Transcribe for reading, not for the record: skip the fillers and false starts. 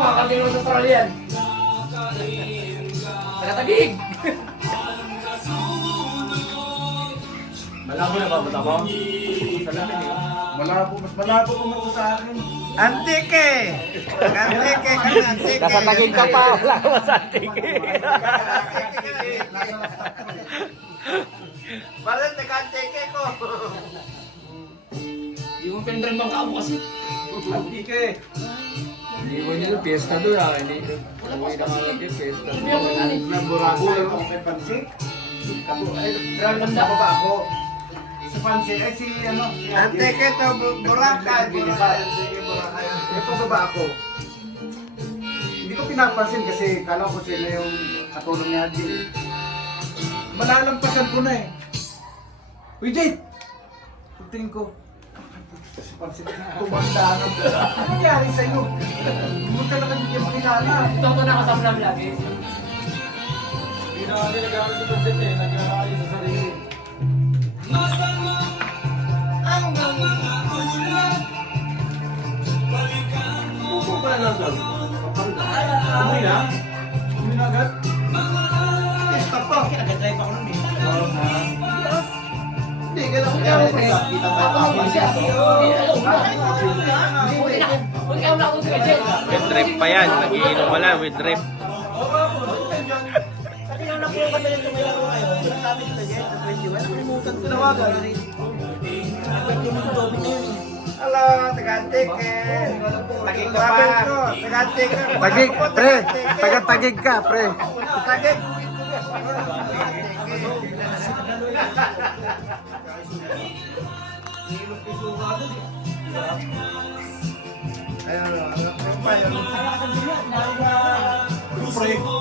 makakating mo sa Australian. Tagatagig! Malabo na ba mo? Salamin eh. Malabo, mas malabo pumunta sa akin. Antike! Antike ka na, antike. Nasa tagig ka pa, wala ka sa antike. Bakit nag-antike ko? Hindi mo pinrem bang kamo kasi. Antike. Hindi mo nila piyesta doon ah. Hindi mo inakalap yung piyesta. Hindi ako kanin. Naburado ako kay Pansik. Grabe Ganda. pa ba ako? Si Pansik, ay si ano? si Antike to, Boracay. May pababa ako. Hindi ko pinapansin kasi kala ko sila yung katulong niya. Malalampasan ko na eh. Uy, Jade! Pagtingin ko, si Pansik, tumanda na. Ano nangyari sa'yo? Pumunta na kami yung makilala. Ito ako nakasama namin lagi. Hindi na kami nag-aaral si Pansik eh. Nag-aaral sa sarili. Pupo ba na lang? Umuwi na? Umuwi na agad? Testa pa. Nag-drive ako nun eh. Hindi, ganun kaya ako kita Huwag ka na ako sa jet. With drip pa yan, nagiinom wala, with drip. Pati nung nakuha kami ng tumila ko kayo, sabi ko sa 21, nakalimutan ko na wag. Hello, taga-antike. Tagig ka pa. Taga-antike. Tagig, pre. Taga-tagig ka, pre. Tagig. Ayun, ano pa yun? Proyekto.